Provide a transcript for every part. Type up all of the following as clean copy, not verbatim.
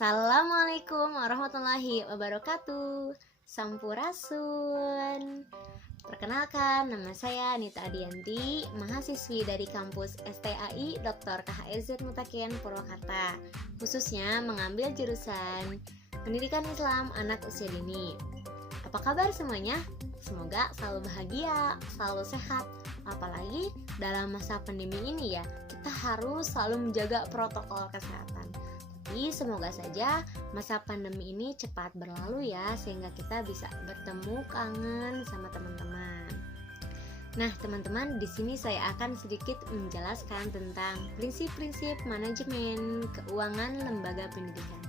Assalamualaikum warahmatullahi wabarakatuh. Sampurasun. Perkenalkan, nama saya Nita Adianti, mahasiswi dari kampus STAI Dr. KHRZ Mutakin Purwakarta, khususnya mengambil jurusan Pendidikan Islam Anak Usia Dini. Apa kabar semuanya? Semoga selalu bahagia, selalu sehat. Apalagi dalam masa pandemi ini ya, kita harus selalu menjaga protokol kesehatan. Tapi semoga saja masa pandemi ini cepat berlalu ya, sehingga kita bisa bertemu kangen sama teman-teman. Nah, teman-teman, di sini saya akan sedikit menjelaskan tentang prinsip-prinsip manajemen keuangan lembaga pendidikan.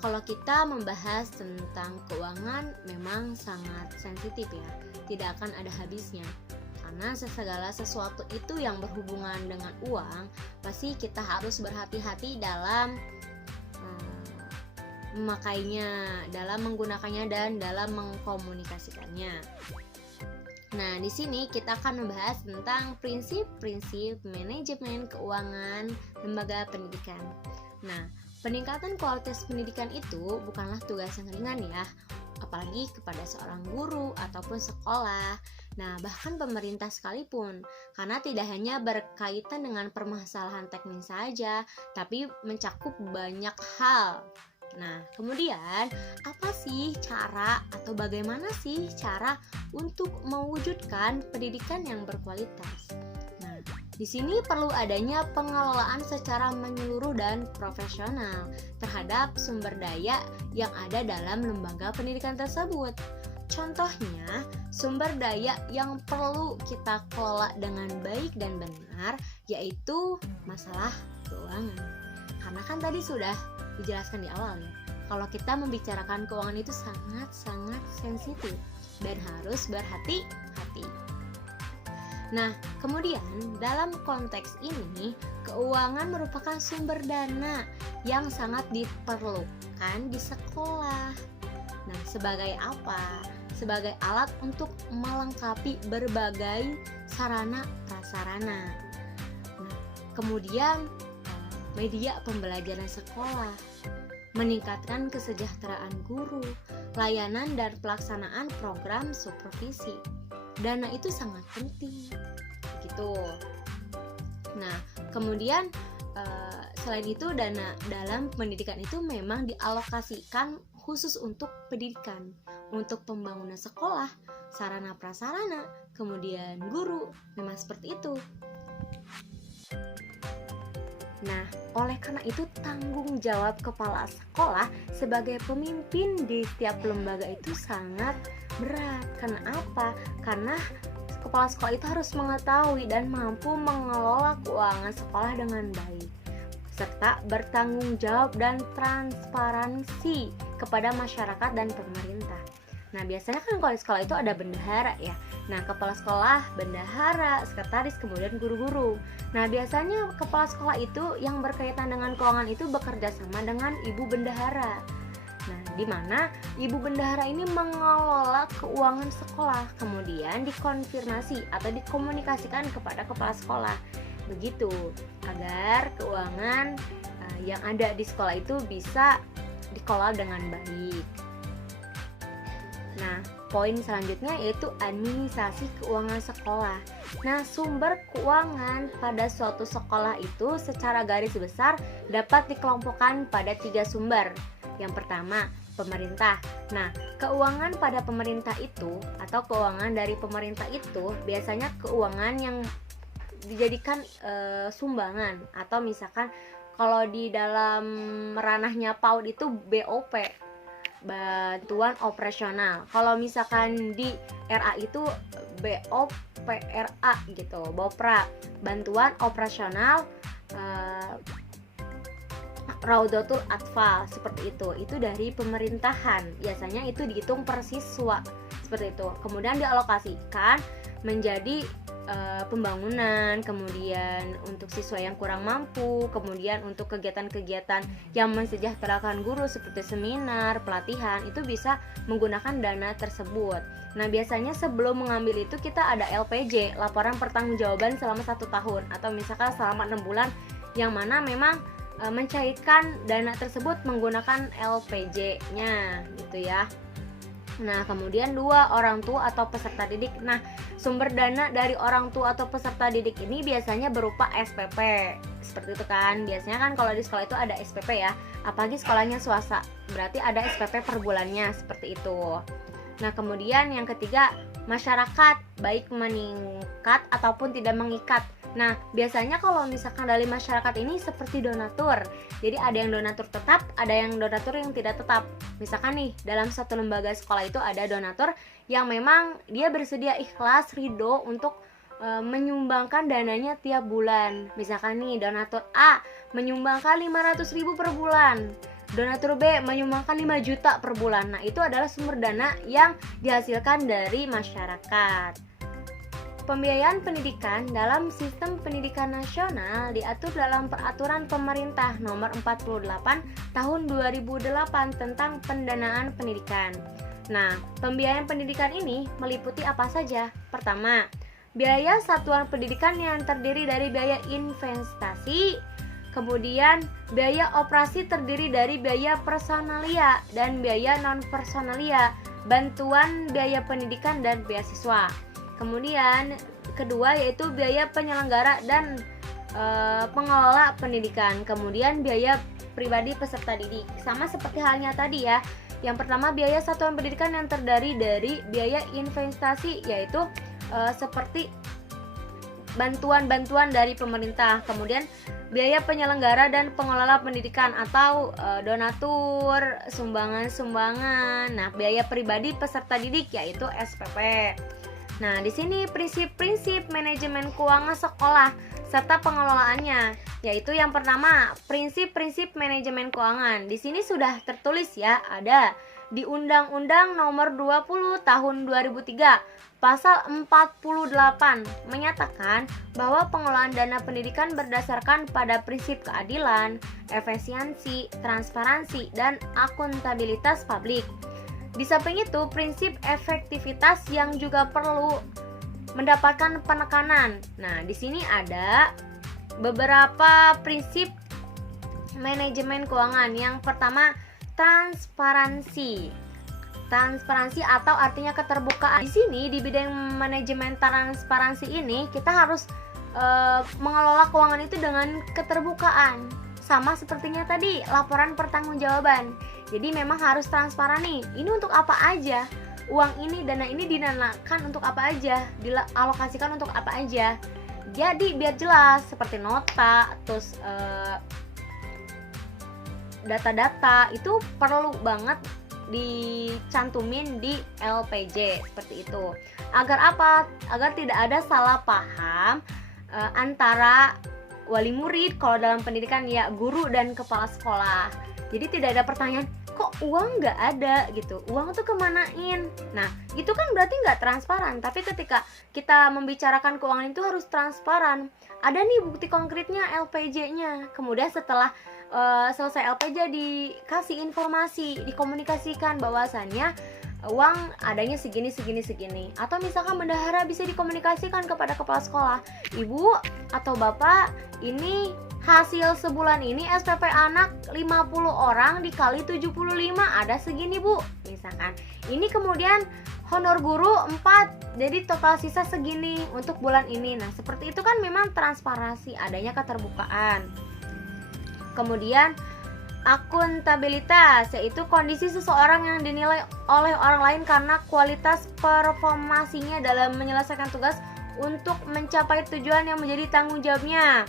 Kalau kita membahas tentang keuangan memang sangat sensitif ya, tidak akan ada habisnya. Karena segala sesuatu itu yang berhubungan dengan uang, pasti kita harus berhati-hati dalam memakainya, dalam menggunakannya dan dalam mengkomunikasikannya. Nah, di sini kita akan membahas tentang prinsip-prinsip manajemen keuangan lembaga pendidikan. Nah, peningkatan kualitas pendidikan itu bukanlah tugas yang ringan ya, apalagi kepada seorang guru ataupun sekolah. Nah, bahkan pemerintah sekalipun, karena tidak hanya berkaitan dengan permasalahan teknis saja, tapi mencakup banyak hal. Nah, kemudian apa sih cara atau bagaimana sih cara untuk mewujudkan pendidikan yang berkualitas? Nah, di sini perlu adanya pengelolaan secara menyeluruh dan profesional terhadap sumber daya yang ada dalam lembaga pendidikan tersebut. Contohnya, sumber daya yang perlu kita kelola dengan baik dan benar yaitu masalah keuangan. Karena kan tadi sudah dijelaskan di awal ya, kalau kita membicarakan keuangan itu sangat-sangat sensitif dan harus berhati-hati. Nah, kemudian dalam konteks ini, keuangan merupakan sumber dana yang sangat diperlukan di sekolah. Nah, sebagai apa? Sebagai alat untuk melengkapi berbagai sarana prasarana. Nah, kemudian media pembelajaran sekolah, meningkatkan kesejahteraan guru, layanan dan pelaksanaan program supervisi. Dana itu sangat penting, gitu. Nah, kemudian selain itu dana dalam pendidikan itu memang dialokasikan khusus untuk pendidikan, untuk pembangunan sekolah, sarana prasarana, kemudian guru, memang seperti itu. Nah, oleh karena itu tanggung jawab kepala sekolah sebagai pemimpin di setiap lembaga itu sangat berat. Karena apa? Karena kepala sekolah itu harus mengetahui dan mampu mengelola keuangan sekolah dengan baik, serta bertanggung jawab dan transparansi kepada masyarakat dan pemerintah. Nah, biasanya kan kalau di sekolah itu ada bendahara ya. Nah, kepala sekolah, bendahara, sekretaris, kemudian guru-guru. Nah, biasanya kepala sekolah itu yang berkaitan dengan keuangan itu bekerja sama dengan ibu bendahara. Nah, di mana ibu bendahara ini mengelola keuangan sekolah, kemudian dikonfirmasi atau dikomunikasikan kepada kepala sekolah. Begitu, agar keuangan yang ada di sekolah itu bisa dikelola dengan baik. Nah, poin selanjutnya yaitu administrasi keuangan sekolah. Nah, sumber keuangan pada suatu sekolah itu secara garis besar dapat dikelompokkan pada 3 sumber. Yang pertama, pemerintah. Nah, keuangan pada pemerintah itu atau keuangan dari pemerintah itu biasanya keuangan yang dijadikan sumbangan, atau misalkan kalau di dalam ranahnya PAUD itu BOP, bantuan operasional. Kalau misalkan di RA itu BOPRA gitu, BOPRA, bantuan operasional Raudatul Atfal, seperti itu. Itu dari pemerintahan. Biasanya itu dihitung per siswa, seperti itu. Kemudian dialokasikan menjadi pembangunan, kemudian untuk siswa yang kurang mampu, kemudian untuk kegiatan-kegiatan yang mensejahterakan guru seperti seminar, pelatihan, itu bisa menggunakan dana tersebut. Nah, biasanya sebelum mengambil itu kita ada LPJ, laporan pertanggungjawaban selama 1 tahun, atau misalkan selama 6 bulan, yang mana memang mencairkan dana tersebut menggunakan LPJ-nya gitu ya. Nah, kemudian 2, orang tua atau peserta didik. Nah, sumber dana dari orang tua atau peserta didik ini biasanya berupa SPP. Seperti itu kan. Biasanya kan kalau di sekolah itu ada SPP ya. Apalagi sekolahnya swasta, berarti ada SPP per bulannya, seperti itu. Nah, kemudian yang ketiga, masyarakat, baik meningkat ataupun tidak mengikat. Nah, biasanya kalau misalkan dari masyarakat ini seperti donatur. Jadi ada yang donatur tetap, ada yang donatur yang tidak tetap. Misalkan nih, dalam satu lembaga sekolah itu ada donatur yang memang dia bersedia ikhlas, ridho untuk menyumbangkan dananya tiap bulan. Misalkan nih, donatur A menyumbangkan 500.000 per bulan. Donatur B menyumbangkan 5 juta per bulan. Nah, itu adalah sumber dana yang dihasilkan dari masyarakat. Pembiayaan pendidikan dalam sistem pendidikan nasional diatur dalam Peraturan Pemerintah Nomor 48 Tahun 2008 tentang pendanaan pendidikan. Nah, pembiayaan pendidikan ini meliputi apa saja? Pertama, biaya satuan pendidikan yang terdiri dari biaya investasi, kemudian biaya operasi terdiri dari biaya personalia dan biaya non-personalia, bantuan biaya pendidikan dan beasiswa. Kemudian kedua yaitu biaya penyelenggara dan pengelola pendidikan. Kemudian biaya pribadi peserta didik. Sama seperti halnya tadi ya. Yang pertama biaya satuan pendidikan yang terdiri dari biaya investasi, yaitu seperti bantuan-bantuan dari pemerintah. Kemudian biaya penyelenggara dan pengelola pendidikan atau donatur, sumbangan-sumbangan. Nah, biaya pribadi peserta didik yaitu SPP. Nah, di sini prinsip-prinsip manajemen keuangan sekolah serta pengelolaannya, yaitu yang pertama, prinsip-prinsip manajemen keuangan. Di sini sudah tertulis ya, ada di Undang-Undang Nomor 20 Tahun 2003, Pasal 48 menyatakan bahwa pengelolaan dana pendidikan berdasarkan pada prinsip keadilan, efisiensi, transparansi, dan akuntabilitas publik. Di samping itu, prinsip efektivitas yang juga perlu mendapatkan penekanan. Nah, di sini ada beberapa prinsip manajemen keuangan. Yang pertama, transparansi. Transparansi atau artinya keterbukaan. Di sini di bidang manajemen transparansi ini kita harus mengelola keuangan itu dengan keterbukaan. Sama sepertinya tadi laporan pertanggungjawaban. Jadi memang harus transparan nih. Ini untuk apa aja? Uang ini, dana ini dinanakan untuk apa aja? Dialokasikan untuk apa aja? Jadi biar jelas, seperti nota, terus data-data itu perlu banget dicantumin di LPJ seperti itu. Agar apa? Agar tidak ada salah paham antara wali murid kalau dalam pendidikan ya, guru dan kepala sekolah. Jadi tidak ada pertanyaan, kok uang nggak ada gitu, uang tuh kemanain. Nah, itu kan berarti nggak transparan. Tapi ketika kita membicarakan keuangan itu harus transparan. Ada nih bukti konkretnya LPJ-nya. Kemudian setelah selesai LPJ dikasih informasi, dikomunikasikan bahwasannya uang adanya segini. Atau misalkan bendahara bisa dikomunikasikan kepada kepala sekolah, ibu atau bapak, ini hasil sebulan ini SPP anak 50 orang dikali 75 ada segini bu, misalkan. Ini kemudian honor guru 4, jadi total sisa segini untuk bulan ini. Nah, seperti itu kan memang transparansi, adanya keterbukaan. Kemudian akuntabilitas, yaitu kondisi seseorang yang dinilai oleh orang lain karena kualitas performasinya dalam menyelesaikan tugas untuk mencapai tujuan yang menjadi tanggung jawabnya.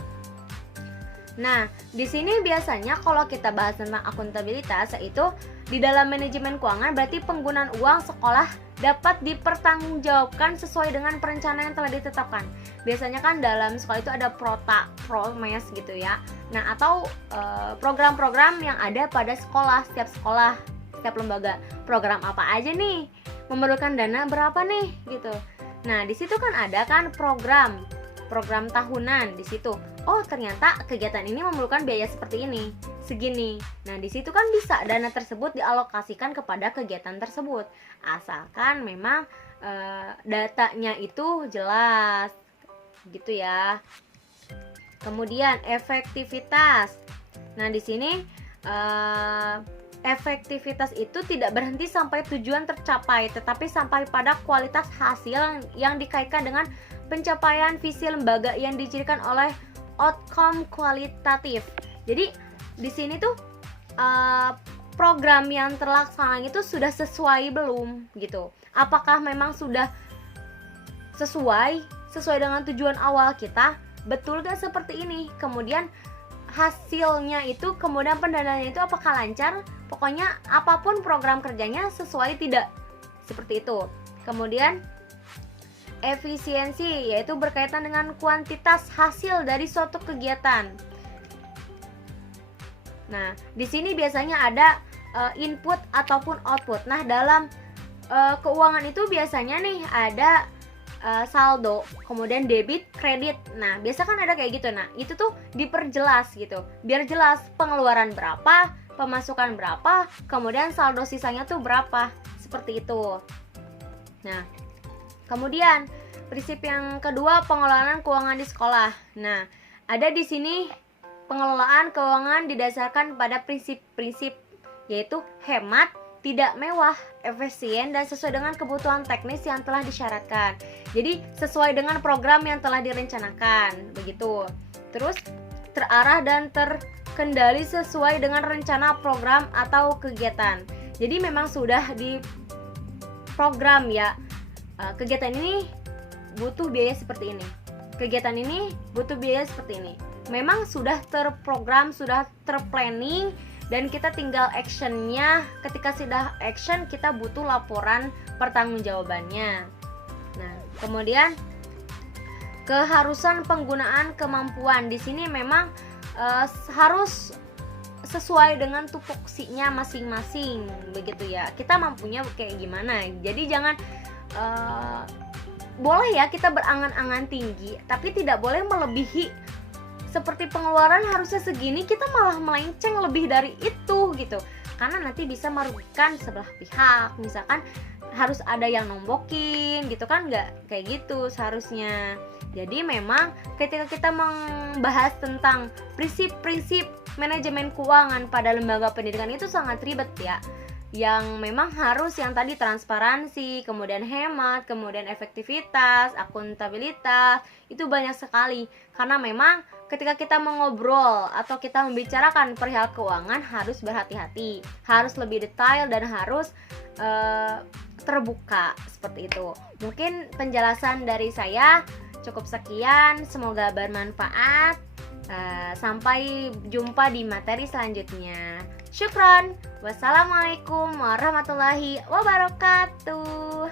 Nah, di sini biasanya kalau kita bahas tentang akuntabilitas, yaitu di dalam manajemen keuangan berarti penggunaan uang sekolah dapat dipertanggungjawabkan sesuai dengan perencanaan yang telah ditetapkan. Biasanya kan dalam sekolah itu ada promes gitu ya. Nah, atau program-program yang ada pada sekolah, setiap lembaga. Program apa aja nih? Memerlukan dana berapa nih gitu. Nah, di situ kan ada kan program tahunan di situ. Oh, ternyata kegiatan ini memerlukan biaya seperti ini, segini. Nah, di situ kan bisa dana tersebut dialokasikan kepada kegiatan tersebut, asalkan memang datanya itu jelas, gitu ya. Kemudian efektivitas. Nah, di sini efektivitas itu tidak berhenti sampai tujuan tercapai, tetapi sampai pada kualitas hasil yang dikaitkan dengan pencapaian visi lembaga yang dicirikan oleh outcome kualitatif. Jadi di sini tuh program yang terlaksana itu sudah sesuai belum gitu? Apakah memang sudah sesuai dengan tujuan awal kita? Betul gak seperti ini? Kemudian hasilnya itu, kemudian pendanaannya itu apakah lancar? Pokoknya apapun program kerjanya sesuai tidak? Seperti itu. Kemudian efisiensi, yaitu berkaitan dengan kuantitas hasil dari suatu kegiatan. Nah, di sini biasanya ada input ataupun output. Nah, dalam keuangan itu biasanya nih ada saldo, kemudian debit, kredit. Nah, biasa kan ada kayak gitu. Nah, itu tuh diperjelas gitu, biar jelas pengeluaran berapa, pemasukan berapa, kemudian saldo sisanya tuh berapa, seperti itu. Nah, kemudian prinsip yang kedua, pengelolaan keuangan di sekolah. Nah, ada di sini pengelolaan keuangan didasarkan pada prinsip-prinsip, yaitu hemat, tidak mewah, efisien, dan sesuai dengan kebutuhan teknis yang telah disyaratkan. Jadi sesuai dengan program yang telah direncanakan, begitu. Terus terarah dan terkendali sesuai dengan rencana program atau kegiatan. Jadi memang sudah di program ya, kegiatan ini butuh biaya seperti ini, kegiatan ini butuh biaya seperti ini. Memang sudah terprogram, sudah terplanning, dan kita tinggal actionnya. Ketika sudah action, kita butuh laporan pertanggungjawabannya. Nah, kemudian keharusan penggunaan kemampuan. Di sini memang harus sesuai dengan tupoksinya masing-masing, begitu ya. Kita mampunya kayak gimana? Jadi jangan boleh ya kita berangan-angan tinggi, tapi tidak boleh melebihi. Seperti pengeluaran harusnya segini, kita malah melenceng lebih dari itu gitu, karena nanti bisa merugikan sebelah pihak. Misalkan harus ada yang nombokin gitu kan, nggak kayak gitu seharusnya. Jadi memang ketika kita membahas tentang prinsip-prinsip manajemen keuangan pada lembaga pendidikan itu sangat ribet ya, yang memang harus yang tadi transparansi, kemudian hemat, kemudian efektivitas, akuntabilitas, itu banyak sekali. Karena memang ketika kita mengobrol atau kita membicarakan perihal keuangan harus berhati-hati, harus lebih detail, dan harus terbuka, seperti itu. Mungkin penjelasan dari saya cukup sekian, semoga bermanfaat. Sampai jumpa di materi selanjutnya. Syukron. Wassalamualaikum warahmatullahi wabarakatuh.